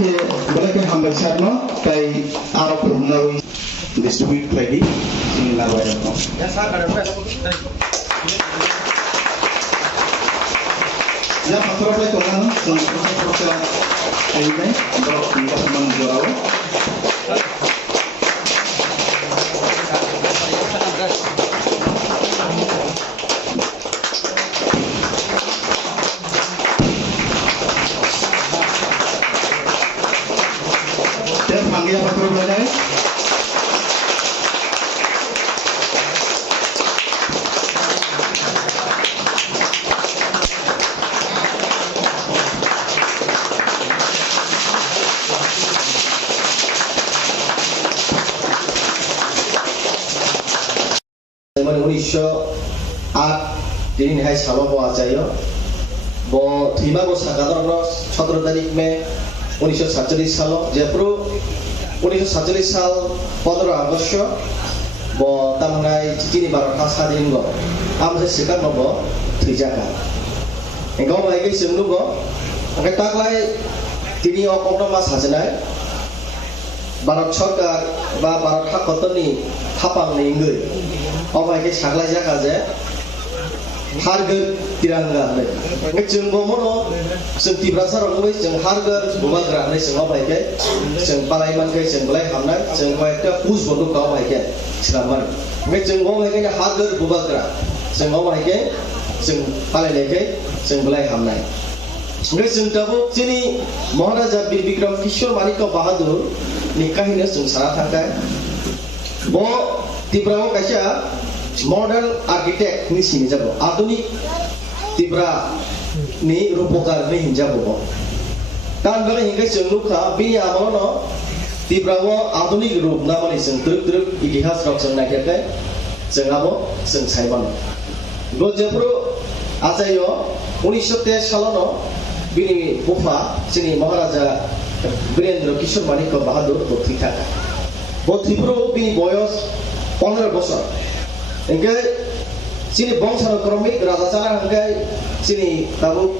boleh hambat sarno kai aro perumnawi distribute lagi ini nawa ya. Ya saya ada ya pastor play koran proses ini untuk kita menjual. Dan panggil pastor belajar. दिन है सालों को आ जाइयो वो थीमा को साकादर no 17 तारीख में 1947 सालों जयपुर 1947 साल 15 अगस्त वो तमनाई चिनी बारका सादिन को आमसे सिकार नबो थीजाका एंगौ माइके जोंनु को ओके ताकलाय तिनी अकमनो मा साजनाय भारत सरकार बा भारत हाकतनि हापांनि इंगै अमाइके सागलाय जाका जे harga tirangga ne ngejeng bomono जों तिब्रासार रंगबै जों harga बुबाग्रा ने जों बायके जों बालायमान के जों बलाय हामनाय जों बायके पुस बन्दु गाव बायके स्लामान ngejeng गो बायके harga बुबाग्रा जों बायके जों बालायनायके जों बलाय हामनाय ngejeng दाबो जिनि महाराजा बीर विक्रम किशोर मानिक बहादुर नि काहिनो जों सारा थांगाय बो तिब्राव कायसा मॉडर्न आर्किटेक्ट नि सिनि जाबो आधुनिक तिब्रा नि रूपकार नि हिंजाबो तान बले हिंगे जों लुखा बि आमनो तिब्राव आधुनिक रूप नामनि जों तुरुक इतिहास रक जों नागिरखाय जों आबो जों सायमान गजेफ्रु आजायो 1913 सालनो बिनि बुफा जोंनि महाराजा वीरेंद्र किशोर मानिक बहादुर बथिथा बथिफ्रु बिनि बयस 15 বছর Engkau sini bangsa ekonomi raja sana engkau sini tahu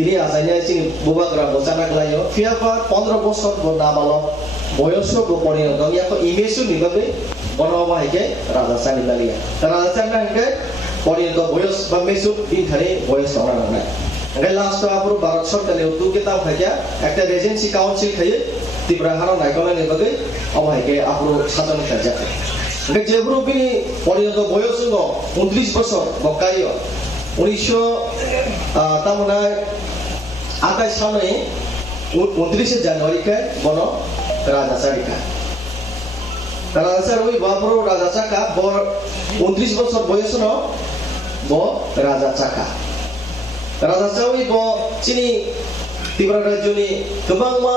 ini asalnya sini buat raja sana kelayo. Siapa 15 বছর bernama boyoso berponi orang yang kau imesu ni bagai bonawa engkau raja sana kelayo. Raja sana engkau poni orang boyos bamesu ini hari boyos orang mana. Engkau last tahun Bharat Sarkar itu kita kerja, একটা regency council kerja di Beraharan naikkan ni bagai apa engkau aku satu kerja. Engkau jebru bini পরিণত বয়স হলো 29 বছর বকাইও 1900 তামনায় 28 সালে 29 জানুয়ারি কে বন রাজাচারিকা রাজাচার ওই বাবর রাজাচাকা বর 29 বছর বয়স ন ব রাজাচাকা রাজাচা ওই ব চিনি তিব্রা রাজ্যনি गोबां मा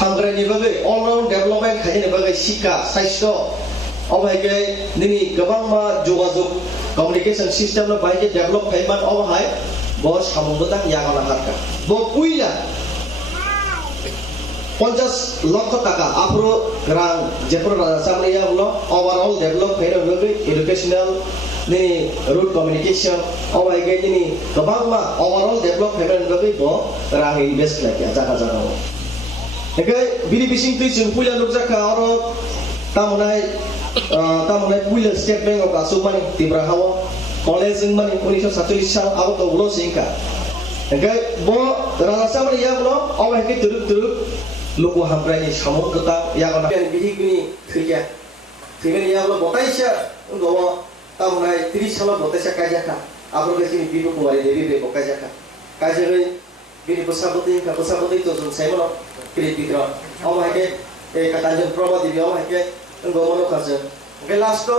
हांग्रानि बागै अल राउन्ड डेभलपमेन्ट खायनि बागै शिक्षा साइस्थ अबायगे दिनै गोबां मा जगाजग कम्युनिकेशन सिस्टम नो बायगे डेभलप खायमान अबाहाय ब सामुंगतां यागना हारका ब पुइला 50 লক্ষ টাকা আফ্রো রাং যেপ্র রাজা সামরিয়া বলো ओवरऑल डेभलप खायनो बागै एजुकेशनल नि रूट कम्युनिकेशन अबायगे दिनै गोबां मा ओवरऑल डेभलप खायनो बागै ब रां इनभेस्ट लाखिया जागा जागा एके बिनि बिसिं तै जों पुइला लुकजाखा आरो तामुनाय पुइला state bank of Asumani Tibrahawa college in mani 1947 साल आबो तो उलो सिंका एके बो राजा सामरिया बलो अबायगे तुरुक लोगो हामरायनि सामुगता यागना बिहिगनि थैया थैगनि याबो बताइसा गो तामुनाय 30 साल बताइसा कायजाखा आबो गेसिनि बिबो कुमारी देबि बे कायजाखा कायजागै बिनि बसाबति तो जों सायमनो क्रिटिक्र अबायगे ए काटाजन प्रबादि अबायगे गमनो खाजों ओके लास्टो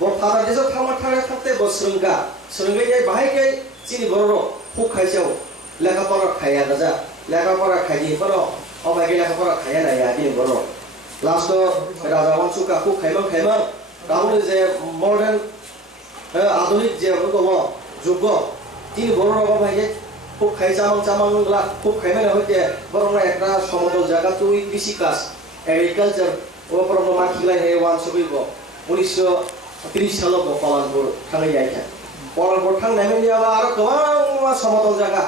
बफादा देशो थामा थांते बसरंगा सरंगै बाहायगे चिनि बररो फुखायसाव लेखापरा खाया गजा लेखापरा खायनि बरो अबायगे लेखापरा खाया नाया दिनि बरो लास्टो राजा वंशुका फुखायमा राहुल जे मॉडर्न आधुनिक जे गो जुग तिनि बरो अबायगे फुखायजामां ला फुखायमा होते बरना एकरा समतल जागा तुइ कृषिकाज एग्रीकालचार ओपर माखिलाय हे वान सबिगो 1930 सालाव पालानपुर थांनाय जायखा पालानपुर थांनायनि आरो गोबां समतल जागा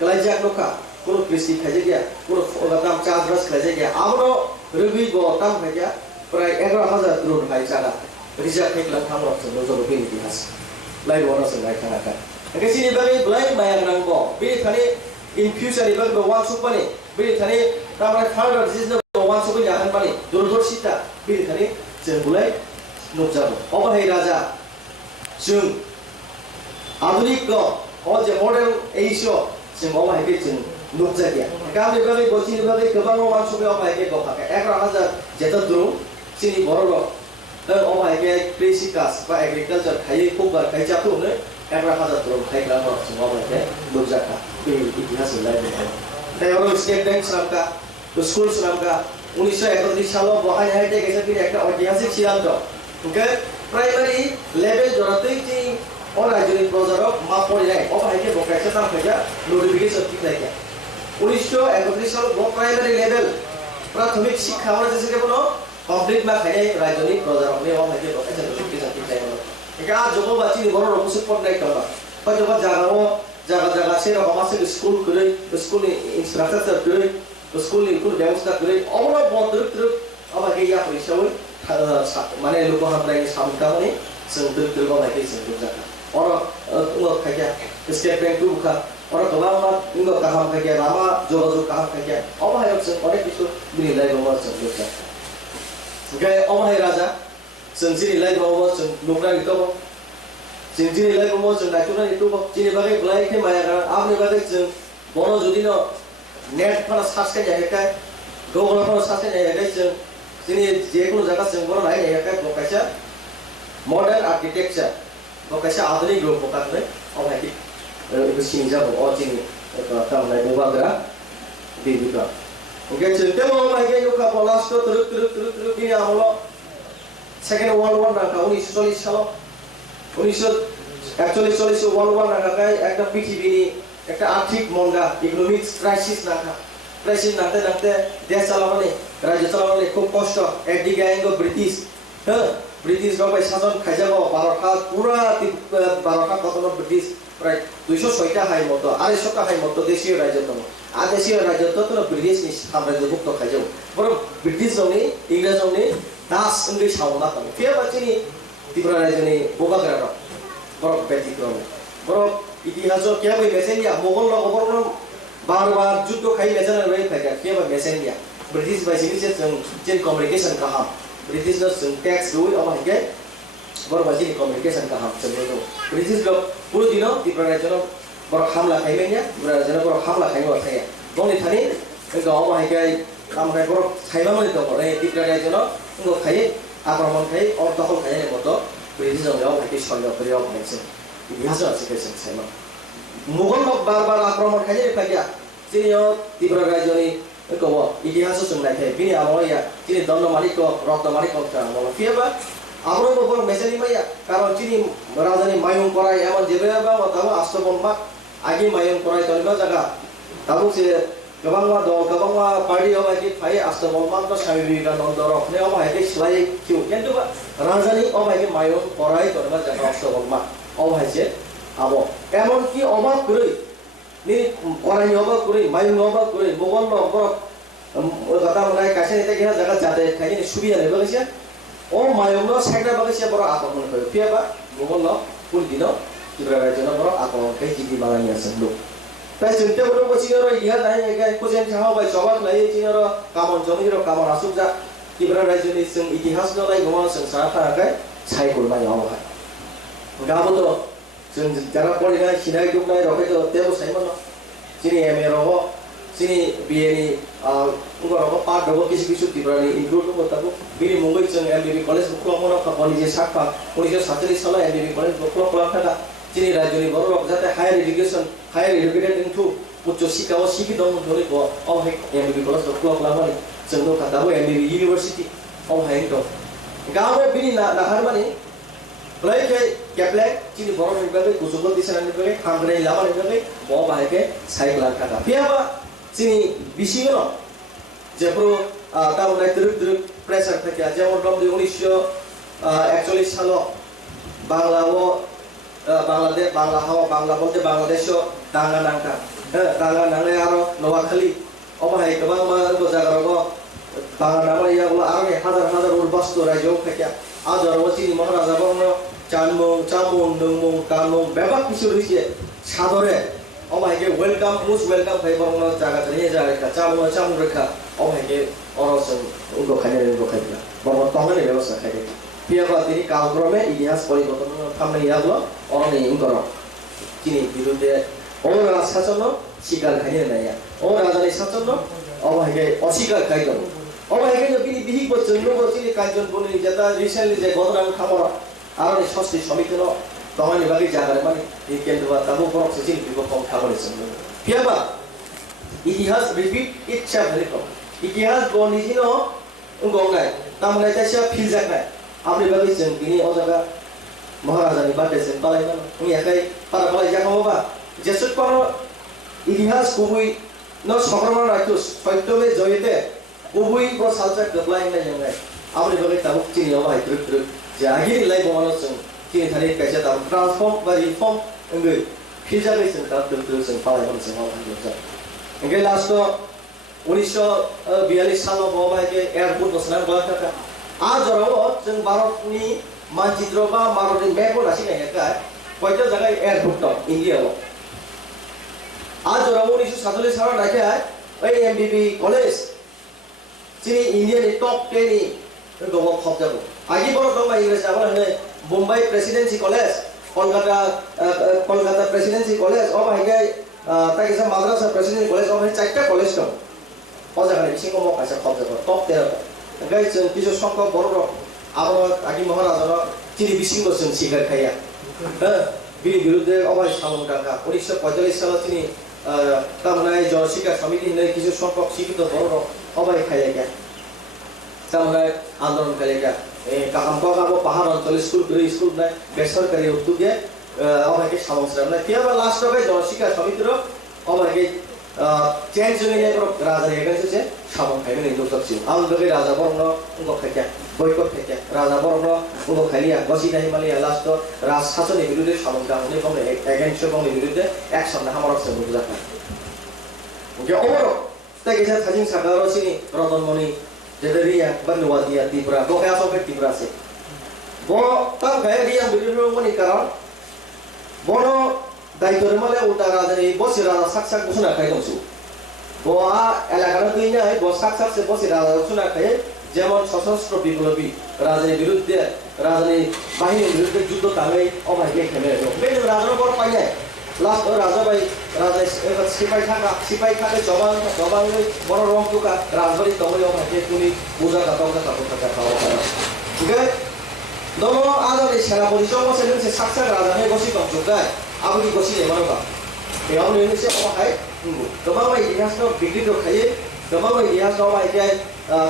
गलायजाक लखा কোনো কৃষি খাইছে গিয়া কোনো দাম চাষবাস খাইছে গিয়া আমরা রবি গতাম খাইয়া প্রায় 11,000 crore খাই জায়গা রিজার্ভ থাকলাম থামর নজর বিন ইতিহাস লাই বড় সঙ্গাই থাকা একে সিনি বাগে ব্লাই মায়া নাংব বি খানে ইন ফিউচার ইবাগ ওয়ান সুপানি বি খানে তারপরে ফার্দার ডিজিজ ওয়ান সুপানি আহান পানি দূরদর্শিতা বি খানে जों बुलाय नुजाबो अबहाय राजा जों आधुनिक जे मॉडर्न एशिया जों अबहाय जों नुजादिया गामि बागै गजिनि बागै गोबां मानसिफोर अबहाय गफाके 11,000 जेता दुरु सिनि बरल अबहाय कृषिकाज बा एग्रीकालचार खायै खबर खाय जाथुनो 11,000 दुरु खायग्रा जों अबहाय नुजाका बे इतिहास लायनो तायरो स्टेट बैंक सामका स्कुल सामका 1931 সালে বহাই হাইটে গেছে কি একটা ঐতিহাসিক সিদ্ধান্ত ওকে প্রাইমারি লেভেল জরাতেই যে অরাজনৈতিক প্রজারক মা পড়ে যায় অবহাইকে বকাইছে নাম খাইয়া নোটিফিকেশন ঠিক লাগে 1931 সালে প্রাইমারি লেভেল প্রাথমিক শিক্ষা আমরা যেছে কেবল কমপ্লিট মা খাইয়ে রাজনৈতিক প্রজারক নে অবহাইকে বকাইছে নোটিফিকেশন ঠিক লাগে এটা যুব বাচি বড় রমসে পড়নাই করা হয়তো জায়গাও জায়গা সেরকম আছে স্কুল করে স্কুল ইনফ্রাস্ট্রাকচার করে स्कूल इकुल व्यवस्था करे अमरा बन्दरुक रुक अब के या परिसवै माने लोक हामलाय सामता माने जों दुक बायके जों जाका और उंग खाया स्टेट बैंक दुखा और गोबां मा उंग गाहाम खाया लामा जगाजग गाहाम खाया अब हाय जों अनेक बिसु बिनिलाय दङ जों दुखा ओके अब हाय राजा जों जिनिलाय दङ जों लोकना दङ जों जिनिलाय दङ जों नायथुना दङ जिनि बागै ब्लायके माया आमनि बागै जों बर' जुदिन नेट पर सार्च खालामनाय गुगल पर सार्च खालामनाय जोंनि जेखुनु जायगा जों बर' नायनाय बकायसा मडार्न आर्किटेक्चार बकायसा आधुनिक रूप बकायसा अबहाय सिनि जाबो अजिनि तामनाय बबाग्रा बिबिका ओके जोंते अबहाय युका लास्ट तुरुक बिनि आमलो सेकेंड वर्ल्ड वार नाका 1940 सालाव 1941 वर्ल्ड वार नाका একটা পৃথিবীনি একটা আর্থিক মন্দা ইকোনমিক ক্রাইসিস নাতে দেশ চালাবানে রাজ্য চালাবানে খুব কষ্ট একদিকে আইঙ্গ ব্রিটিশ বাবাই শাসন খাইজাবো ভারতটা পুরা ভারতটা কতন ব্রিটিশ প্রায় 206টা হাই মতো 250টা হাই মতো দেশীয় রাজ্য দङ আর দেশীয় রাজ্য তো ব্রিটিশনি সাম্রাজ্যভুক্ত খাইজাবো বড় ব্রিটিশ জনি ইংরেজ জনি দাস উন্दै সাवना खालामो फे बाचिनि त्रिपुरा रायजोनि बगाग्रा दं बरफ बेतिक्रम बरफ इतिहास क्या भाई मेसेंडिया मोगल लोगों बार जुद्ध खाई मेजर रे फाइगा क्या भाई मेसेंडिया ब्रिटिश बाइसिंग से जों कम्युनिकेशन का हम ब्रिटिश जों टैक्स रुई अब है बर बाजी कम्युनिकेशन का हम जों ब्रिटिश लोग पूरे दिन त्रिपुरा राज्य बर हमला खाइमेनिया त्रिपुरा राज्य बर हमला खाइनो थाया गनि थानि गाव है काम है बर खाइबा मनि दङ रे त्रिपुरा राज्य न खाइ आक्रमण खाइ और दखल खाइ मत ब्रिटिश जों है सल्य करियो है इतिहास আছে কেসে সাইমা মুঘল লোক বারবার আক্রমণ খাইয়ে ফাইয়া যিনিও ত্রিপুরা রাজ্যনি কব ইতিহাস শুনলাই থাকে বিনি আময়া যিনি দণ্ড মালিক রত্ন মালিক কথা বলা ফিয়াবা আগ্রহ বড় মেসেনি মাইয়া কারণ যিনি রাজধানী মায়ং করায় এমন যেবেবা তাও আস্তবনমা আগে মায়ং করায় তলিবা জায়গা তাও সে गोबां दल गोबां पार्टी अबायदि फाय आस्तबनमা তো স্বামী বিবেকানন্দ রখনে अबायदि স্লাই কিউ কিন্তু রাজধানী अबायदि মায়ং করায় তলিবা জায়গা আস্তবনমা अबहायसे आबो एमन की अबाक करै नि करायनि अबाक करै मायनि अबाक करै मोगल नगर गता मनाय कासे नेता गया जगह जाते खायनि सुबिदा ने बगैसे ओ मायंनो साइडा बगैसे बर आक्रमण करै पियाबा मोगल न पुल दिनो त्रिपुरा राज्यनो बर आक्रमण खाय जिदि बागानि आसलो ताय जोंते बर बसिरो इहा जाय गाय कोजेन थाहा बाय सबाक लायै जिनरो कामन जमिरो कामन आसुजा त्रिपुरा राज्यनि जों इतिहास नलाय गमा जों सारा थाखाय सायखल माय अबहाय गाबोथ जों जारा पढ़िनाय सिनाय दुखनाय रखै तो तेबो साइमन जिनि एमए रहो जिनि बिए नि उगरहो पार्ट दबो किसु त्रिपुरानि इनक्लुड दबो ताको बिनि मुंबई जों एमबिबि कलेज बुक्लमनो खापनि जे साखा 1947 सालाव एमबिबि कलेज बुक्लम खालामथागा जिनि राज्यनि बर' जाते हायर एडुकेटेड इनटु उच्च शिक्षायाव सिबि दं धरि ब अबहाय एमबिबि कलेज बुक्लम खालामनि जों न खाताबो एमबिबि इउनिभार्सिटी अबहाय दं गाबो बिनि नाहारमानि लाइके केप्लेक जिनि बर' निबागै गुजुगल दिसानि निबागै हांग्राय लामा निबागै ब बाहायके साइक्लार खाटा पियाबा जिनि बिसिगनो जेप्रो ताबनाय दुरुक प्रेसार थाकिया जेमन दं 1941 सालाव बांलादेश बांला हावा Bangla बलते बांलादेशो Danga Nanga Tangan nangnya aro Noakhali, Omahai kebang mah jaga Tangan nama ya ulah arang hazar urbas tu rajo kerja. Ada orang sini maharaja bangno camung dengmung kamung bebak kisur hisye. Sadore, Omahai ke welcome most welcome kai bangno jaga tanya jaga camung rekha. Omahai ke orang sen untuk kaya. Bahwa tangan ni ବ୍ୟବস্থা kaya. Pihak ini kaumrome ইতিহাস পরিবর্তন সামনে ইয়াগুলো অনেক ইনকর তিনি বিরুদ্ধে ও শাসন স্বীকার খাইয়ে নেয় ও রাজনীতি শাসন অবাহিকে অস্বীকার খাইল অবাহিকে যদি বিহি করছেন তিনি কার্জন বলি যেটা রিসেন্টলি যে ঘটনা খাবার আর ষষ্ঠী সমিতি তমানি বাকি জায়গায় মানে এই কেন্দ্র বা তাবু পরক সেচিন বিপক্ষম খাবারেছেন পিয়াবা ইতিহাস রিপিট ইচ্ছা ভেরি কম ইতিহাস বনিহিন গঙ্গায় তামনে তাইসা ফিলজাক নাই আপনি বাগিয়েছেন তিনি অজাগা মহারাজানি বাটেছেন পালাইমান উনি একাই পালাই জাগাবো যেসব কোনো ইতিহাস কুবুই ন সংক্রমণ রাখতো সত্যমে জয়তে কুবুই বা সালচার গবলাই নাই জঙ্গাই আপনি বাগিয়ে তাবুক চিনি অবাই দ্রুপ যে আগির লাই বমানোছেন তিনি থানি কাইসা তাবুক ট্রান্সফর্ম বা রিফর্ম এঙ্গৈ ফিলজাগেছেন তাব দ্রুপদ্রুপছেন পালাইমানছেন অবাই এঙ্গৈ লাস্ট 1942 সাল বমাইকে এয়ারপোর্ট বসনান গলা থাকা আজরাও जों भारतनि मानचित्र बा भारतनि मेपखौ दासिनाय हेका कयटा जायगाय एयारपोर्ट दं इन्डियायाव आजराव 1947 सालाव दाखाय ओइ एमबिबि कलेज जिनि इन्डियानि टप 10 नि दङ खबजाबो आगि बर दं बा इंग्लिश आबो होनो Mumbai presidency college Calcutta presidency college अ बाहायगाय ताकिसा माद्रासा प्रेसिडेन्सि कलेज अ बाहाय चारटा कलेज दं अ जायगानि बिसिङाव माखासे खबजाबो टप 10 Guys, কিছু সংখ্যক বড় আবার আগে মহারাজারা তিনি বিশৃঙ্গ স্বীকার খাইয়া বিনি বিরুদ্ধে অবাধ সামন টাকা 1945 সালে তিনি তামনায় জনশিক্ষা সমিতি নিয়ে কিছু সংখ্যক শিক্ষিত বড় অবাধ খাইয়া গিয়া তামনায় আন্দোলন খাইয়া গিয়া কাকামকাবো পাহাড় অঞ্চলে স্কুল নাই বেসরকারি উদ্যোগে অবাধকে সামন না কিভাবে লাস্ট হবে জনশিক্ষা সমিতির অবাধকে চেঞ্জ হয়ে রাজা এগেছে সামন খাইবে নির্দোষী আমদকে রাজা বর্ণ খাইয়া বৈকট খাইয়া রাজা বর্ণ খাইয়া গছি নাহি মালিয়া লাস্ট রাজ শাসনের বিরুদ্ধে সামন গামনি বঙ্গে এগেন্স্ট বঙ্গের বিরুদ্ধে অ্যাকশন না আমার অবস্থা বুঝা যায় ওকে অবর তাই গেছে থাজিং সাকারসিনি রতনমণি যেদরিয়া বনুয়াদিয়া ত্রিপুরা বকে আসবে ত্রিপুরা আছে ব তাম গায় রিয়া বিরুদ্ধে মনি কারণ বড় দায়িত্বের মালে উল্টা রাজানি বসে রাজা সাকসাক ঘোষণা খাই দংছু বয়া এলাকার দুইনা ব সাকসাক সে বসে রাজা ঘোষণা খাই যেমন সশস্ত্র বিপ্লবী রাজানি বিরুদ্ধে রাজানি বাহিনীর বিরুদ্ধে যুদ্ধ তামেই অবাইকে খেলে বেন রাজার বড় পাই যায় লাস্ট রাজা ভাই রাজা সিপাই থাকে জবান বড় রং টুকা রাজবাড়ি তমই অবাইকে তুমি পূজা কাটা থাকা খাওয়া ঠিক আছে দম আদারে সেনাপতি সবসে সে সাকসাক রাজানি বসি দংছুকায় আবুনি গছি নেমানোবা बेयाव नोंसो अबाहाय गोबां इतिहासनो बिग्रि दखायो गोबां इतिहासनो अबाहाय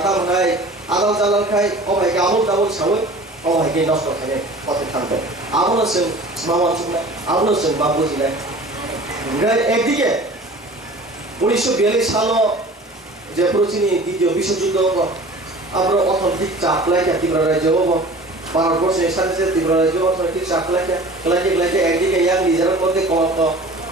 तामनाय आदाल जालांखाय अबाहाय गाबुल सावो अबाहाय नष्ट खायनो पथे थांबाय आबोनो जों मावा सुनाय आबोनो जों मा बुजिनाय ओमफ्राय एकदिके 1942 सालाव जे प्रचिनि द्वितीय विश्वयुद्ध আমরা অর্থনৈতিক চাপ লাগে তীব্র রাজ্যও ভারতবর্ষের সাথে তীব্র রাজ্য অর্থনৈতিক চাপ লাগে একদিকে ইয়াং নিজের মধ্যে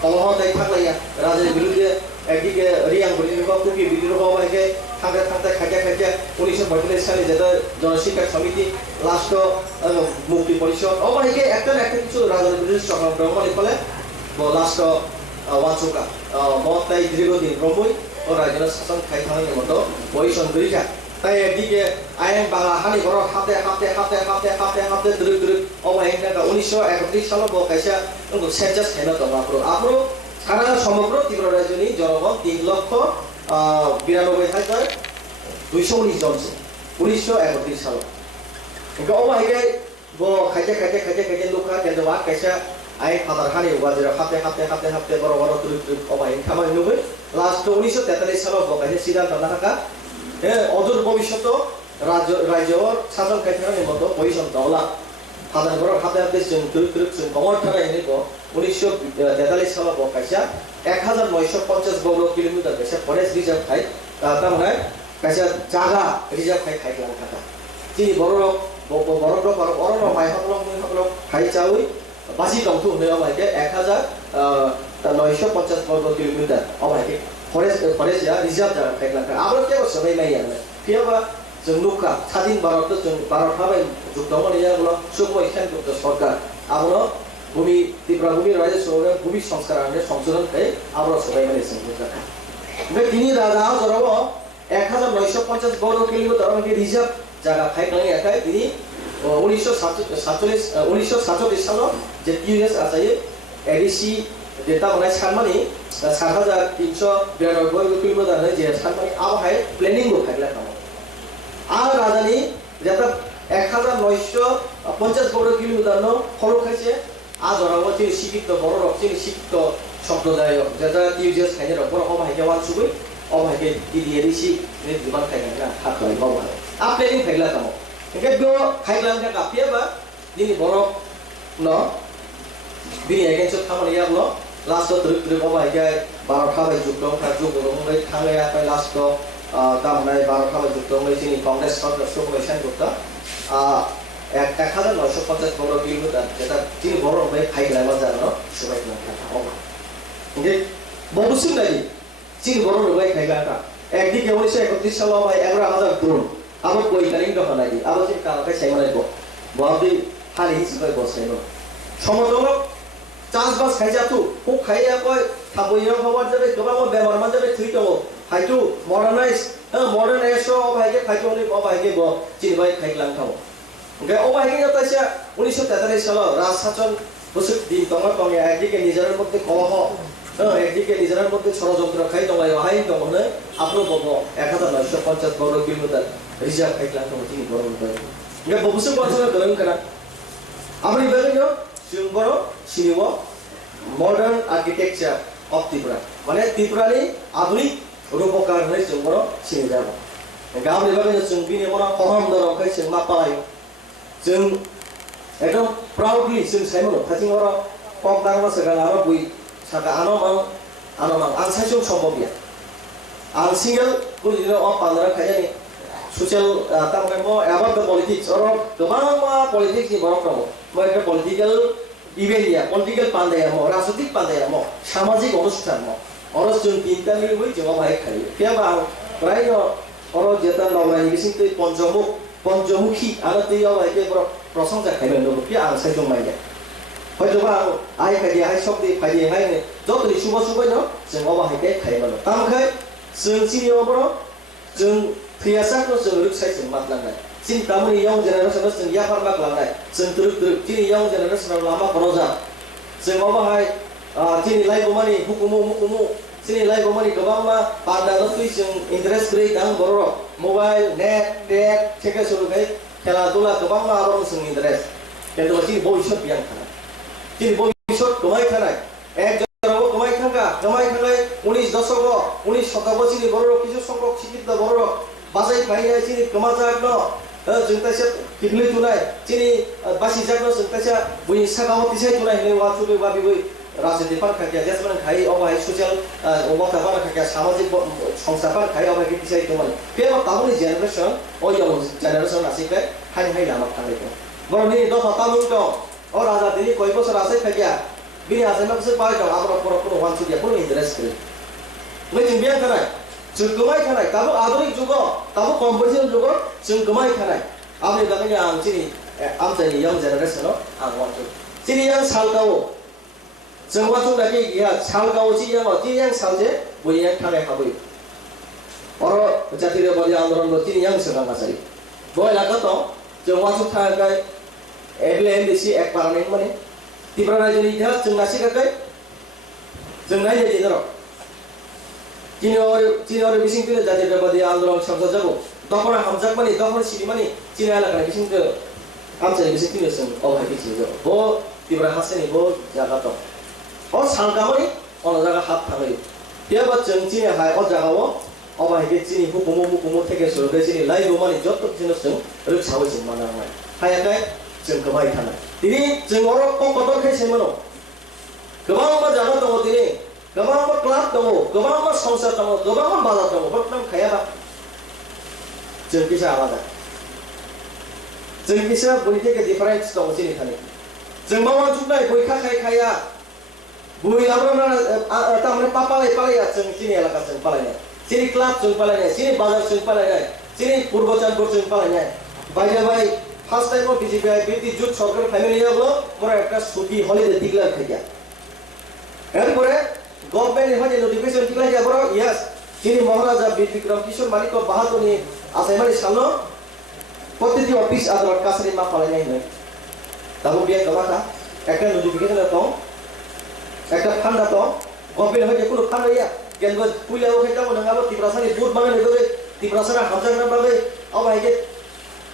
কলহ তাই থাকলাইয়া রাজার বিরুদ্ধে একদিকে রিয়াং বলিনিকা কুকি বিদ্রোহ বাহিকে থাকতে খাইয়া 1945 সালে যেটা জনশিক্ষা সমিতি লাস্ট মুক্তি পরিষদ অবাহিকে একটা কিছু রাজার বিরুদ্ধে চক্রান্ত মানে ফলে লাস্ট ওয়াচুকা মতাই দীর্ঘদিন ক্রমই ও রাজ্যের শাসন খাই থাকার মতো পরিশ্রম করিয়া তাই একদিকে আইন বাংলা হানি বড় হাতে দ্রুত অবাহিকা 1931 সালে বকাইসা সেন্সাস খাইনা দङ आफ्नो সারা সমগ্র ত্রিপুরা রাজ্যনি জনগণ 3,92,219 জন 1931 সালে ओमफ्राय अबाहिका ब खाइते लुखा केन्दवा काइसा आइ फादार हानि वाजिरा हाते बड़ द्रुत अबाहिका खामानि नुबै लास्ट 1943 सालाव बकाइसे सिद्धान्त नाका অদূর ভবিষ্যৎ রাজ্যর শাসন খাইথানের মতো পজিশন দলা হাজার বড় হাতে जों जों কমর থাকায় নিব 1943 সালে বকাইসা 1950 বর্গ কিলোমিটার কাইসা ফরেস্ট রিজার্ভ খাই তারমানে কাইসা জায়গা রিজার্ভ খাইলাম থাকা তিনি বড় অরণ্য মাই সকলক খাই চাউই বাজি দংথু হয়ে অবাইকে 1950 বর্গ কিলোমিটার অবাইকে ফরেস্টया रिजर्व जाना खायग्लांखा आरो केबो सबै नायानो फियाबा जों नुखा स्वाधीन भारत जों भारत हाबाय जुगदमनि यागलो सुबय खान जुगद सरकार आरो भूमि त्रिपुरा भूमि राज्य सरकार भूमि संस्कार आरो संशोधन खाय आरो सबै माने जों जाखा बे दिनि राजा जराव 1950 बर्ग किलोमिटार नि रिजर्व जागा खायग्लांनि आखाय दिनि 1947 सालाव जे यूएस आसाय एडीसी डेटा बनाय सानमानि 7392 बर्ग किलोमिटार ने जे सानमानि आवहाय प्लेनिंग बो खायग्ला खामो आ राजानि जेता 1950 बर्ग किलोमिटार नो खरो खायसे आ जराव जे शिक्षित बर रक जे शिक्षित सम्प्रदाय जेता यूएस खायने रक बर आवहाय के वान सुबै आवहाय के एडीसी ने दिमान खायग्ला हाखै बाव आ प्लेनिंग खायग्ला खामो एके बो खायग्ला का कापियाबा दिनि बर न दिनि एगेन्स्ट खामानि याबलो लास्ट ट्रिप अबाय के 12 थाबाय जुगदं था जुगदंलै थांलाया फाय लास्ट दामनाय 12 थाबाय जुगदंलै जोंनि कांग्रेस सरकार सुबैसान गुप्ता 1950 बर्ग किलोमिटार जेता दिनि बर बै खायग्ला जानो सुबायना था अबा ओके बबुसिम दायि दिनि बर बै खायग्ला एकदिके 1931 सालाव 11000 ड्रोन आबो बৈজ্ঞানিক दहनायि आबो जे कालखाय सायमानायबो बहाबि हारि हिसाबै बसायनो समतल चासबास खायजातु हुक खायया कय थाबैनो हवार जाबे गोबां बेमार मान जाबे थै दङ हायतु मडार्नाइज मडार्नाइज अबायगे खायतुनि अबायगे ब जिबाय खायग्लांथाव ओके अबायगे जतायसा 1943 सालाव राजशासन बसुक दिन दङ दङ एकदिके निजारेर मध्य कलह एकदिके निजारेर मध्य षড়যন্ত্র खाय दङ हाय दङनो आपनो बब 1950 बर्ग किलोमिटार रिजर्व खायग्लांथाव दिनि गरम दङ ओके बबुसु बसुक गरम करा आमरि बेगनो जों बर सिनिव मॉडर्न आर्किटेक्चर ऑफ त्रिपुरा माने त्रिपुरानि आधुनिक रूपकार होय जों बर सिनि जाबो गावनि बागै जों बिनि बर खहम दरखाय जों मा पालायो जों एकदम प्राउडलि जों सायमोन खाथिं बर कम दारमा सगा आरो बुइ सागा आनो मां आं सायसो सम्भबिया आं सिंगल बुलिनो अ पालरा खायनि ससियल तामगो एबाउट द पॉलिटिक्स और गोबां पॉलिटिक्स नि बर दङ मयके पॉलिटिकल इवेंट या पॉलिटिकल पांडेया मो राजनीतिक पांडेया मो सामाजिक अनुष्ठान मो और जों तीनटा मिलबै जों बाहाय खायो केबा प्राय और जेता नवरानि बिसिंतै पंचमुखी आरो दैयाव हायके प्रशंसा खायनो नो कि आं सायजों माइया हयतोबा आइ खायदि हाय सबदि फायदि हायने जतनि सुबा सुबाय न जों बाहायके खायनो तामखाय जों सिनियाव बर जों थैयासाखौ जों रुखसाय जों मातलांनाय जों गामनि यंग जेनेरेसन जों याफार बागलांनाय जों द्रुक दिनै यंग जेनेरेसनाव लामा खरजा जों माबाहाय दिनै लाइगमानि हुकुमु दिनै लाइगमानि गोबां मा पार्दानो फै जों इन्टारेस्ट गै दां बर' मोबाइल नेट टेक थेके सुरुखाय खेला दुला गोबां मा आरो जों इन्टारेस्ट खिन्थु दिनै भबिष्यत बियां थानाय दिनै भबिष्यत गमाय थानाय एक जराव गमाय थांगा 19 दशक 19 शतक दिनै बर' किछु संख्यक शिक्षित बर' बाजाय फायनाय दिनै गोमाजागन जों तासे किखलै तुनाय दिनै बासि जागन जों तासे बुइ सागाव तिसाय तुनाय ने वा तुबे बा बिबै राजनीति पार खाया जेसमान खाय अबाय ससियल अबथा पार खाया सामाजिक संस्था पार खाय अबाय तिसाय तुमान बेबा ताबुनि जेनेरेसन अ यंग जेनेरेसन आसिके हाय लामा थांनायखौ बरनि दफा तामुं दं अ राजा दिनै कय बছর आसे खाया बिनि आसे माखासे पार दं आब्रा परखौ वान सुदिया कोनो इन्टारेस्ट गै मै जों बियान थानाय जों गोमाय थानाय दाबो आधुनिक जुगाव दाबो कम्पिटिसन जुगाव जों गोमाय थानाय आंनि बागैनो आं दिनै आमजानि यंग जेनेरेसनाव आं वानसु दिनै आं सालगाव जों वानसु दाखि गैया सालगाव जि yang सालजे बयया थानाय हाबै अर जातिय बलि आन्दोलन दिनै yang सेबां गासारि बय लागत जों वानसु थाखाय एडलेन्डसि एक पार्लामेन्ट माने त्रिपुरा राज्योनि इतिहास जों नासिगाखै जों नायनो दिनो Cina bising tu jadi berbagai आंदोलन संसद जागो दखना हमजाक माने दखना सिरि माने Cina लागना bising tu हमजाक bising tu जों अबाय किछि जागो बो तिब्रा हासेनि बो जागा दं अ सांगा माने अ जागा हाब थाङै बेबा जों Cina हाय अ जागाव अबाय के Cina हुकुमु थेके सुरगै Cina लाइबो माने जत जिनिस जों रोखसावै जों मानांनाय हायाखै जों गोबाय थानाय दिनै जों अर ककटर खायसेमोन गोबां मा जागा दङ दिनै गोबां क्लाब दङ गोबां संसार दङ गोबां बाजार दङ बर्थमान खायाबा जों किसा आलादा जों किसा बयनिख्रुइ डिफारेन्स दङ जोंनि थानाय जों मावा जुनाय बयखा खायखाया बुइ लाब्राना तामने पापालाय जों सिनि एलाका जों पालायनाय सिनि क्लाब जों पालायनाय सिनि बाजार जों पालायनाय सिनि पूर्वचानपुर जों पालायनाय বাইরে ভাই ফার্স্ট টাইম অফ বিজেপি বিটি জুট সরকার ফ্যামিলি হলো মোরা একটা ছুটি হলিডে ডিক্লেয়ার খাইয়া এরপরে গভর্নমেন্ট হয় নোটিফিকেশন দিলা যাব ইয়েস যিনি মহারাজা বীর বিক্রম কিশোর মালিক বাহাদুরি আসাইমারি সামনে প্রতিটি অফিস আদালত কাছারি মা পালাইনাই নয় তাহলে বিয়ে গবাটা একটা নোটিফিকেশন তো একটা ফান্ডা তো গভর্নমেন্ট হয় কোনো ফান্ড ইয়া কেন পুইলাও খাইতাম নঙাবো তিব্রাসানি বুট মানে লগে তিব্রাসারা হাজার না বাগে আবাইকে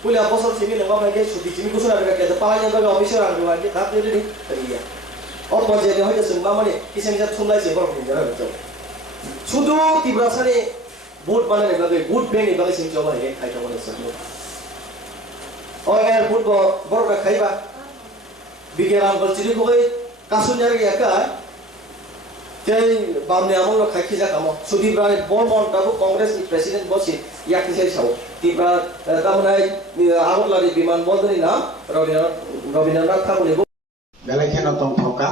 পুইলা বছর সিমি নঙা ভাইকে ছুটি সিমি কুসুনা বেকা পালাইনা বাগে অফিসার আনবো আগে তাতে রেডি ইয়া অপরজেনে হয়তো जों माने किसान जा थुमलाय जे बरफ जारा बेखौ सुदु तिब्रासानि बुट बानायनाय बागै बुट बेनि बागै जों जमा हे खायथा माने सो ओ यार बुट बरफ खायबा बिगियान बलचिनि गय कासुन्यार याका जै बामने आमल खायखि जाकामो सुदिब्राय बलमन दाबो कांग्रेस नि प्रेसिडेंट बसि याकिसाय साव तिब्रा तामनाय आगरलारि बिमान बन्दरनि नाम Rabindranath ठाकुरनि Belakena tong thoka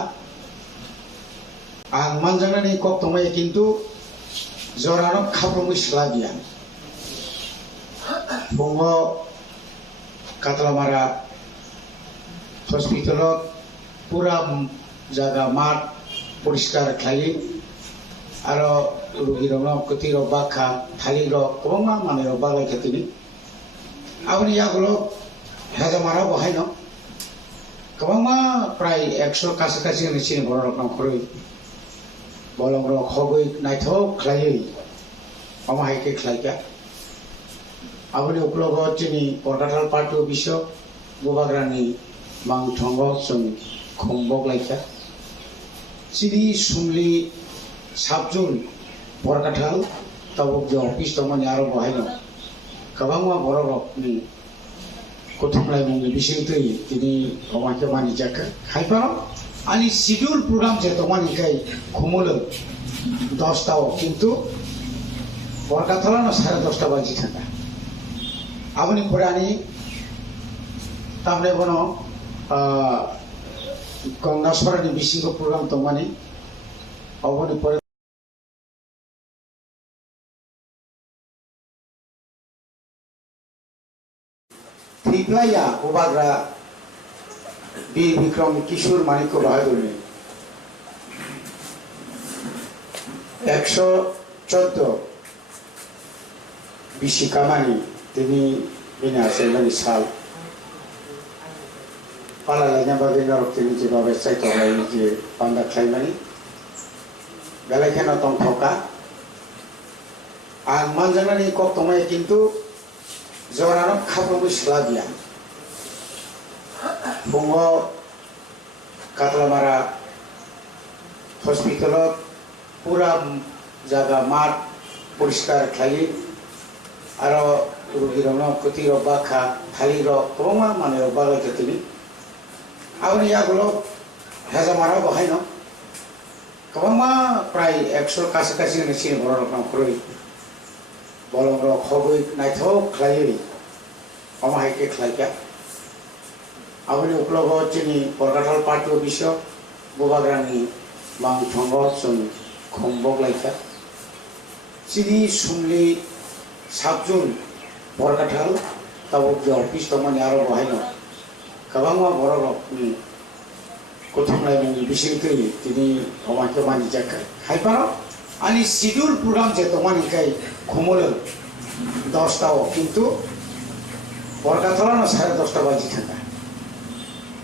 ang manjangna ni kok tongmai kintu zorano khaprongi slabian bungo Katlamara hospital pura jaga mat poriskar khlai aro rugirong kotiro bakha thaliro kobangma manero bagai khatini aboni yagulo hajamara bahaino kebangma prai 100 kachi ni chini borok nang khoroi bolong ro khogoi naithok khlai ama haike khlaika aboni uklogo chini portatal party bisho gobagrani mang thongo sung khongbok laika chiri sumli sabjun portatal tabuk jo office tomani aro bahaino kebangma borok ni kothumlai mungni bisingtui tini omake mani jaka haiparo ani schedule program je tomani kai khumolo 10 tao kintu borgathala na 10:30 ta baji thaka aboni purani tamne bono Kongnaswara ni bisingo program tomani aboni pore Tiplaya Ubagra Bir Bikram Kishore Maniko Bahadur ne 114 Bishikamani tini bina semani sal pala lanya bagina rokini je babesai to lai je panda khlaimani galakena tong thoka ang manjangani kok tomai kintu zorano khaprongi slabian bungo Katlamara hospital pura jaga mat poriskar khlai aro rugirong kotiro bakha thaliro kobangma manero bagai khatini aboni yagulo hajamara bahaino kobangma prai 100 kachi ni chini borok nang khoroi bolong ro khogoi naithok khlai ama haike khlaika aboni uklogo chini portatal party bisho gobagrani mang thongo sung khongbok laika chiri sumli sabjun portatal tabuk jo office tomani aro bahaino kabangma borok ni kothumlai mungni bisingtui tini omake mani jaka haiparo ani schedule program je tomani kai khumolo 10 tao kintu borgathala na 10:30 ta baji thaka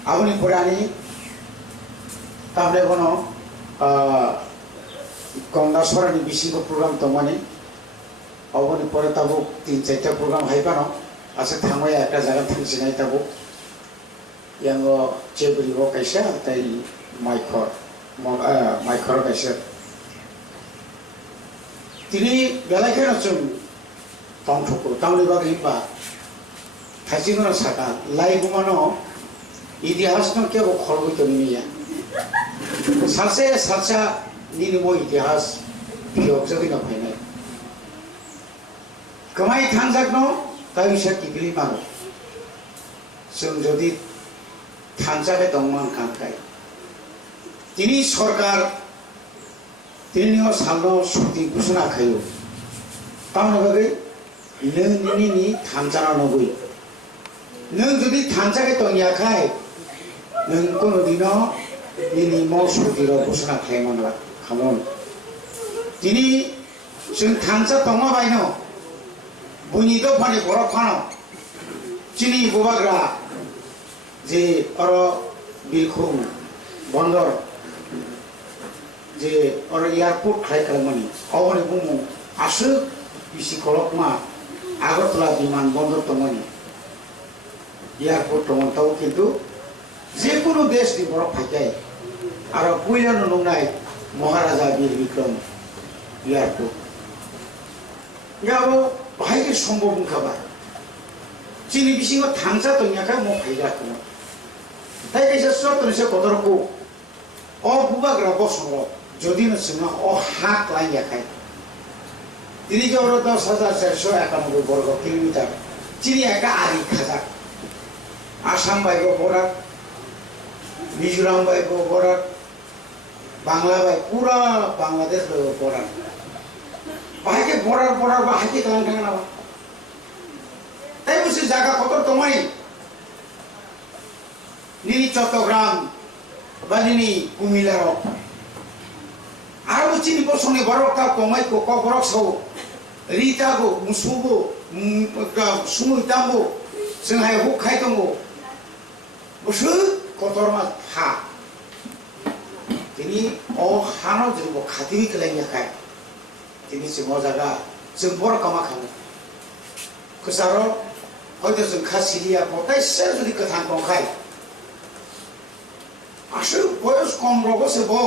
aboni purani tamne bono Kongnaswara ni bisingo program tomani aboni pore tabuk 3-4 program haipano ase thangmaya ekta jaga thangsinai tabuk yango chebri bo kaisa tai maikor kaisa tini belakena chung tongthoko tangni bagi ba thajino saka lai gumano ইতিহাস ন কেব খরগই তো নিয়া সালসে salsa নিনিমো ইতিহাস বিয়োগ যদি না ফাইনা কমাই থানজাক ন তাই সে কিগলি মানো जों যদি थांजाबाय दंमोन खांखाय दिनै सरकार दिनैयाव सालनाव सुक्ति घोषणा खायो तामनो बागै नों निनि थांजाना नगै नों जुदि थांजाबाय दंयाखाय नों कोनो दिनाव निनि मौसुक्ति घोषणा खालामोनला खामोन दिनै जों थांजा दंबायनो बुनिद फानि बरफ फानो चिनी बुबाग्रा जे अर बिरखुं बन्दर जे अर एयारपोर्ट खालामनि अवनि बुङो आसो बिसि खलकमा आगरतला विमान बन्दर दंमोन एयारपोर्ट दंमोन ताव किन्तु जेकुनु देशनि बरफ फायखाय आरो कुइलानो नंनाय महाराजा वीर विक्रम एयारपोर्ट याबो बाहायके सम्भव बुंखाबाय चिनी बिसिङाव थांजा दंयाखाय म फायगाखोमोन ताई कैसे सत्रसे गदरखौ अ बुबाग्रा बसंग जदिनो जोंना अ हाक लाययाखाय दिनै जरो 10,491 वर्ग किलोमीटर चिनी एका आरि खाजाक Assam बायगो Barack Mizoram बायगो Barack Bangla bye पूरा बांलादेश बायगो बराक बाहायके बरार बाहायके तलां थाङा नामा ताई बुसि जागा खतर दंमानि निनि चट्टग्राम बा निनि कुमिल्लार आरो चिनी बसंनि बरकता दंमाइखौ कबरक साव रितागो मुसुबो सुमुइतामबो जोंहाय हुखाय दङ बुसु कतरमा हा दिनै अ हानाव जोंबो खाथिनि खालामयाखाय दिनै जों जागा जों बर कामा खामो खोसारो हयতো जों खासिलिया गतायसे जुदि गोथां दंखाय आसो बयस कम रगो सेबो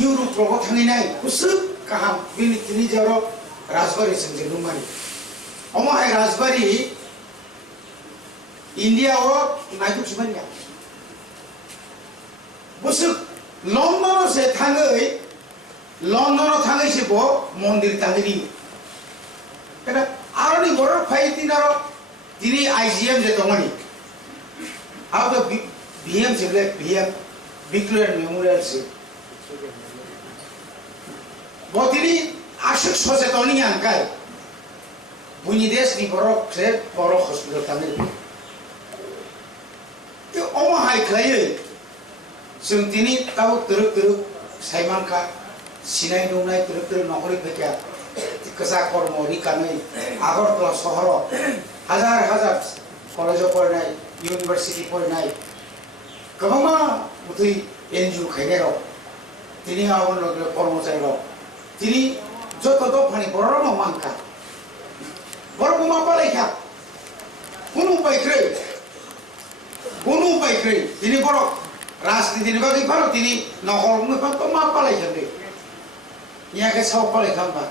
इउरोप रगो थांनाय गुसु गाहाम बिनि दिनै जरो राजबारि जों नुमानि अमाय राजबारि इंडिया ओ नायदु सिमानिया बुसु लंडन से थाङै लंडन थाङै सेबो मन्दिर थाङै केना आरोनि बर फाइटिनार दिनै आइजिएम जे दंमोन आउ द बीएम से बीएम विक्टोरिया मेमोरियल से बोतिनी आशिक सचेतनी आंकाय बुनि देश नि बरफ से बरफ हस्पिटल थाङै त्यो अमा हाय खायो जों दिनै ताव तरक साइमानखा सिनाय नुनाय तरक नखरि फैया कसा कर्म रिकानै आगरतला सहर हाजार हाजार कलेज फरायनाय इउनिभार्सिटी फरायनाय गोबां उदै एनजिअ खायनाय दिनै आवन कर्मचारी दिनै जत दफानि बरम मानखा बरम मा पालायखा कोनो बाइख्रै दिनै बर राजनीतिनि बागै फारो दिनै नखरनो फातो मा पालायखा याके साव पालायखामबा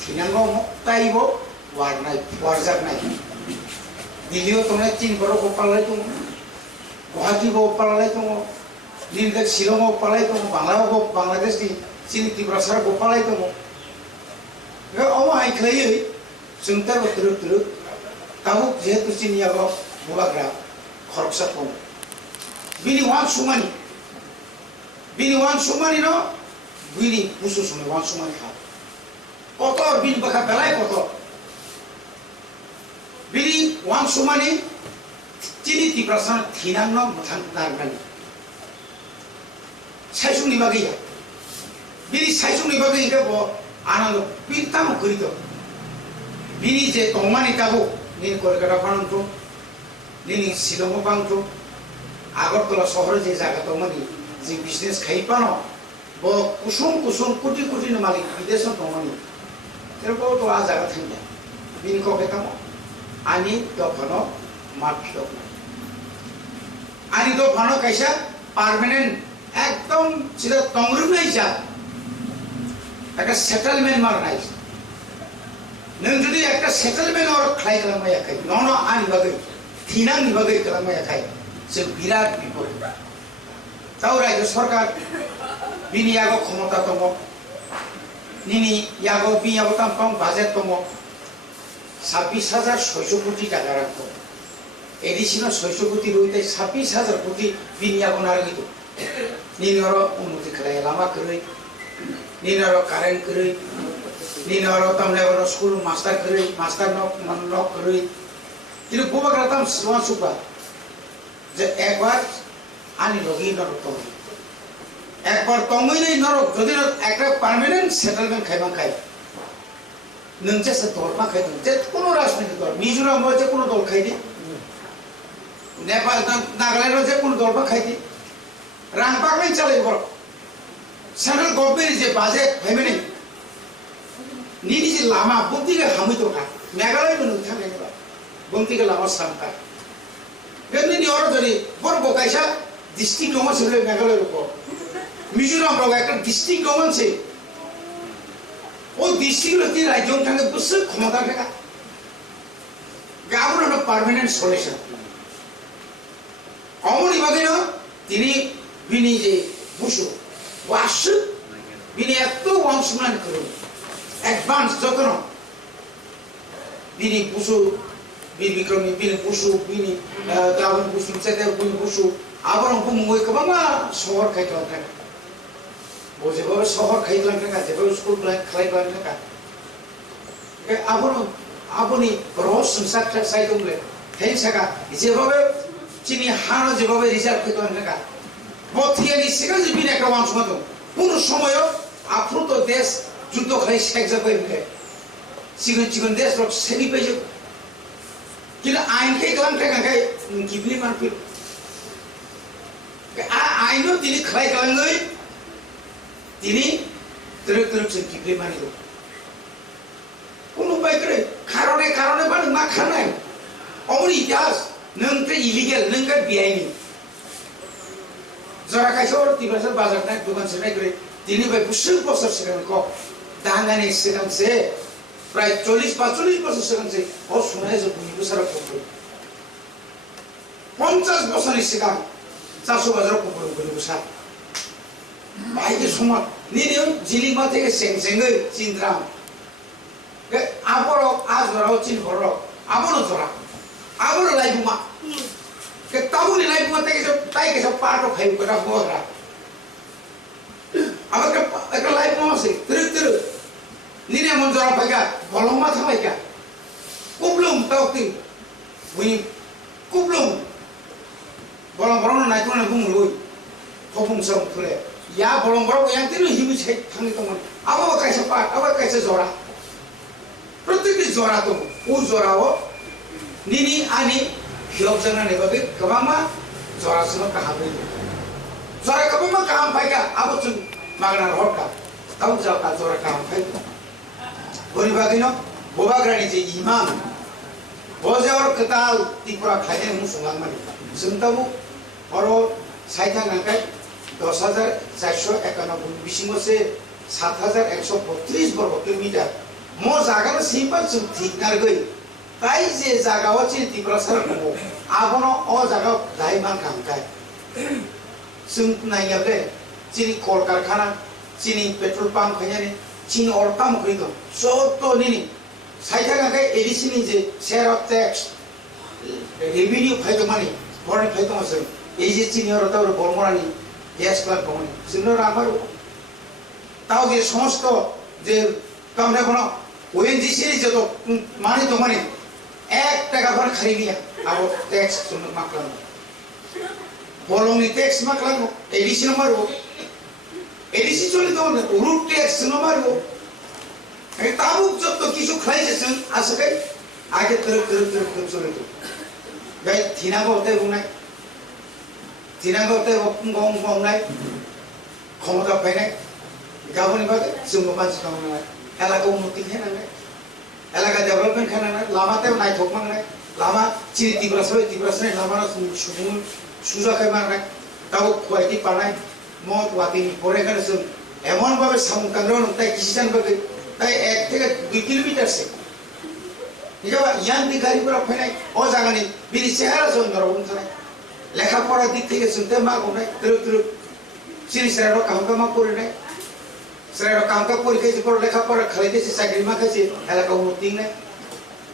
थिनांगौ ताइबो वारजाकनाय दिल्लीयाव थांनाय 3 बरफ पालाय दङ गुवाहाटीआव पालाय दङ दिल्ली शिलंआव पालाय दङ बांलादेशनि चिनी त्रिपुरासाराव पालाय दङ बे अमा आइख्लायै जों तार तरक ताबो जेहेतु चिनियाव बुबाग्रा खरकसा दङ बिनि वान सुमानि न बिनि बुसु सुमानि वान सुमानि खा kotor bin baka belai kotor bini wang sumani cini di perasaan tinang no mutang nargani saisung ni bagi ya bini saisung ni bagi ya bo analo pinta mo kurito bini je tongmani tabu ni Kolkata panonto ni Shillong panonto Agartala শহরে যে জায়গা তংমানি যে business খাইপানো bo kusum kuti na malik bidesan tongmani terko to a jaga thangya bini ko betamo ani dophano maphiok ani dophano kaisa permanent ekdom sida tongrunai ja একটা settlement মারনাই नों जुदि একটা settlement और खाइ खालामनाया खाय न आनि बागै थिनांनि बागै खालामनाया खाय जों बिराद बिपद ताव रायजो सरकार बिनि यागो क्षमता दङ निनि यागो बियागो तामपां बाजेट दङ 26,600 कोटी टाका राखो एडिशनल 600 कोटी रुपये 26,000 कोटी बिनिया बनार gitu निनरो उन्नति करे लामा करे निनरो कारेंट करे निनरो तमने बरो स्कूल मास्टर करे मास्टर न करे किन्तु बुबा ग्राताम सुवा सुपा जे एक बार आनी लगी नरो तो एक बार तंगई नहीं नरो যদি একটা পার্মানেন্ট সেটেলমেন্ট খাইবাং খাই नोंचे से दलमा खाइदों जे कोनो राजनीतिक दल मिजोराम जे कोनो दल खाइदि नेपाल नागालैंड जे कोनो दलबा खाइदि रांपाक नहीं चले बर सेंट्रल गवर्नमेंट जे बाजेट फाइमेनि निनि जे लामा बुमतिगे हामै दरका मेघालय नो थांनाय बा बुमतिगे लामा सामता बेनि नियर जरि बर बकाइसा डिस्ट्रिक्ट दङ सेले मेघालय रको मिजोराम रगा একটা डिस्ट्रिक्ट दङसे ও ডিস্ট্রিক্টে রাজ্য থাকে বসে ক্ষমতা থাকা গাবুন হলো পার্মানেন্ট সলিউশন অমনি বাদে না তিনি বিনি যে বুশু ওয়াশ বিনি এত অংশগ্রহণ করুন অ্যাডভান্স যতন বিনি বুশু বিনি বিক্রমী বিনি বুশু বিনি দ্রাবণ বুশু চেতে বিনি বুশু আবার মুই কবামা শহর খাইতে থাকে যেভাবে শহর খাইলাম টাকা যেভাবে স্কুল খাইলাম টাকা আপনি রহস সংসার সাইদুমলে হেই সাকা যেভাবে চিনি হানো যেভাবে রিজার্ভ খাইলাম টাকা বথিয়ানি সিগা যে বিনা একটা অংশ মতো কোন সময় আফ্রুত দেশ যুদ্ধ খাই শেখ যাবে সিগন চিকন দেশ লোক সেনি পেয়ে কিন্তু আইন খাইলাম টাকা খাই কিবলি মানফিল আইনও তিনি খাইলাম গই তিনি terus কিবলি মানি দো কোন উপায় করে কারণে মানে মা খানাই অমনি ইতিহাস নংতে ইলিগেল নংকে বিআইনি যারা কাইসর তিবাসর বাজার নাই দোকান সেনাই করে তিনি ভাই বুসুল বছর সেখানে ক দাঙ্গানি সেখানছে প্রায় 40-45 বছর সেখানছে ও শোনায় যে বুনি বছর কত 50 বছরের সেখান 400 বছর কত বুনি বছর बाइक सुमत निने जिलिंग मा থেকে সেংসেঙ্গৈ চিন্দ্রাম আবর আজ ধরাও চিন ভর আবর ধরা আবর লাইবুমা কে তাবুনি লাইবুমা থেকে তাই কে সব পাটো খাই করা বড়া আবার একটা লাইবুমা আছে তির নিনে মন ধরা পাইকা বলমা থামাইকা কুবলুম তাওতি বুই কুবলুম বলম বরন নাই কোন বুমলুই খফুং সম ফুলে या bolong bolong yang tinu hibi cek tangi teman apa kaisa pak apa kaisa zora प्रत्येक zora tuh zora wo nini ani hiop jangan nih bagi kemana zora semua kahabi zora kemana kaham baika apa tuh maganar horka tahu jauh kan zora kaham baika beri bagi no boba grani je imam boze or ketal tipura khaje musungan mani sentamu oro saita nangkai 10,491 বিশিঙ্গ সে 7,132 বর্গ kilometre মো জায়গা simple sum ঠিক না গই তাই যে জায়গা আছে ত্রিপুরা সারা কো আবন ও জায়গা দাইমান কামকাই সুম নাইয়াবে চিনি কল কারখানা চিনি পেট্রোল পাম্প খাইনি চিনি অল পাম্প কইতো সত নিনি সাইথা গাকে এডিসিনি যে শেয়ার অফ ট্যাক্স রেভিনিউ ফাইতো মানি ফরেন ফাইতো আছে এই যে চিনি অর তার বলমরানি গ্যাস ক্লাব কমনি সিনো রামারু তাও যে সমস্ত যে কামনে কোন ওএনজিসি যত মানে তো মানে 1 টাকা ভর খাই দিয়া আর ট্যাক্স শুনো মাকলাম বলনি ট্যাক্স মাকলাম এডিসি নম্বরও এডিসি চলে তো রুট ট্যাক্স নম্বরও এই তাবুক যত কিছু খাইছেন আসে আগে তর চলে তো গাই থিনা বলতে বুনাই 지나갈 때 공공공날 ক্ষমতা পাই নাই গাবনি বাদে जोंबो मानसि दं नालाय एलाका उन्नति खालामनाय एलाका डेभेलपमेन्ट खालामनाय लामाते नायथ'मांनाय लामा चिरि तिब्रासनाय लामा सुबुं सुजाखाय मारनाय दाउ खवाइति पानाय मत वातिनि फरायखानो जों एमनभाবে सामुकांग्राव नंताय किसिजान बागै ताय 1 থেকে 2 किलोमिटारसो निजाबा यां बिगारिफोरा फैनाय अ जागानि बिनि सेहारा जोंनाराव बुंजानाय লেখাপড়ার দিক থেকে শুনতে মা গোনাই তুরুক চিনি সেরারো কামকা মা করে নাই সেরারো কামকা করে খাইছে পর লেখাপড়া খাইতেছে চাকরি মা খাইছে এলাকা উন্নতি নাই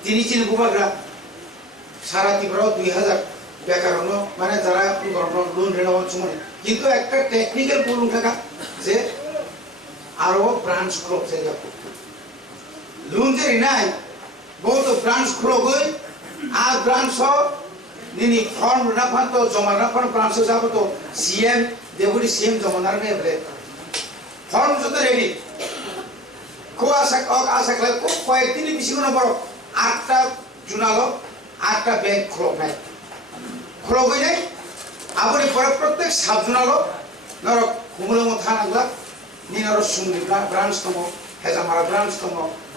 তিনি চিনি গুবাগ্রা সারা ত্রিপুরাও 2000 বেকারণ্য মানে যারা লোন ঋণ সময় কিন্তু একটা টেকনিক্যাল প্রবলেম থাকা যে আরো ব্রাঞ্চ খোলা জায়গা লোন যে নাই বহুত ব্রাঞ্চ খোলা গই আর ব্রাঞ্চ নিনি ফর্ম না ফান তো জমা না ফান ব্রাঞ্চ যাব তো সিএম deputy CM জমানার নে বলে ফর্ম যত রেডি কো আশা করে কয়েকদিন বেশি কোনো বড় 8টা জুনালো 8টা ব্যাংক খোলা নাই খোলা হয়ে যায় আপনি পরে প্রত্যেক সাব জুনালো নর কুমুলম থানাগুলা নিনার সুন্দর ব্রাঞ্চ দম হেজামারা ব্রাঞ্চ দম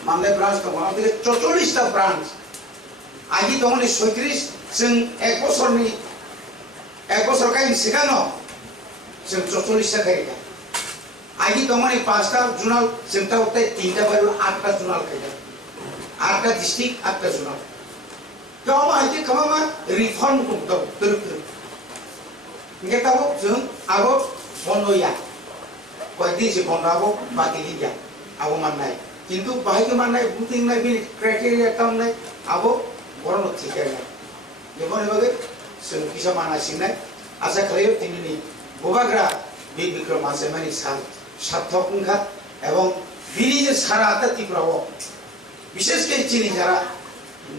মামলে ব্রাঞ্চ দম আমাদের 44টা ব্রাঞ্চ আগে তখন 37 जों एक बोसोर काइन सिगाङाव जों 44टा गायगा आगि दंमोन 5टा जुनाल जों दा उते 3टा बारु 8टा जुनाल गायगा 8टा डिस्ट्रिक्ट 8टा जुनाल गाव आइदि खामा रिफर्म दं दरक इंगेताव जों आबो बन्नया कयदि जे बन्नाबो बाति लिया आबो माननाय किन्तु बाहायके माननाय बुथिंनाय बे क्राइटेरिया तामनाय आबो बरन थिकायनाय Lebon lebih, bisa mana sih nih? Asa kalian ini bobagra bibikro masih mana sathok enggak? Ebong bini je sarata tiprawo. Bises ke cini jara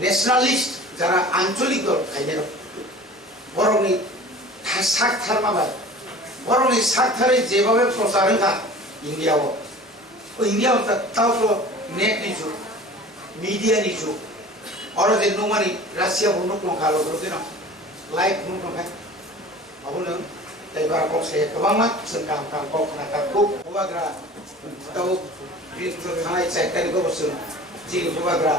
nationalist jara ancolik dor kayaknya. Borong ni sak thar maba. Borong ni sak thare jebabe prosaran ka India wo. India wo tahu lo net ni jo, media ni jo. और जे नोमानी रासिया बुनु को खालो दरो दिना like बुनु को खाय अबुनो तैबा को से कबामा संकाम काम को ना को बुबाग्रा तो बिन तो खानाय चाइतानि को बसु जी बुबाग्रा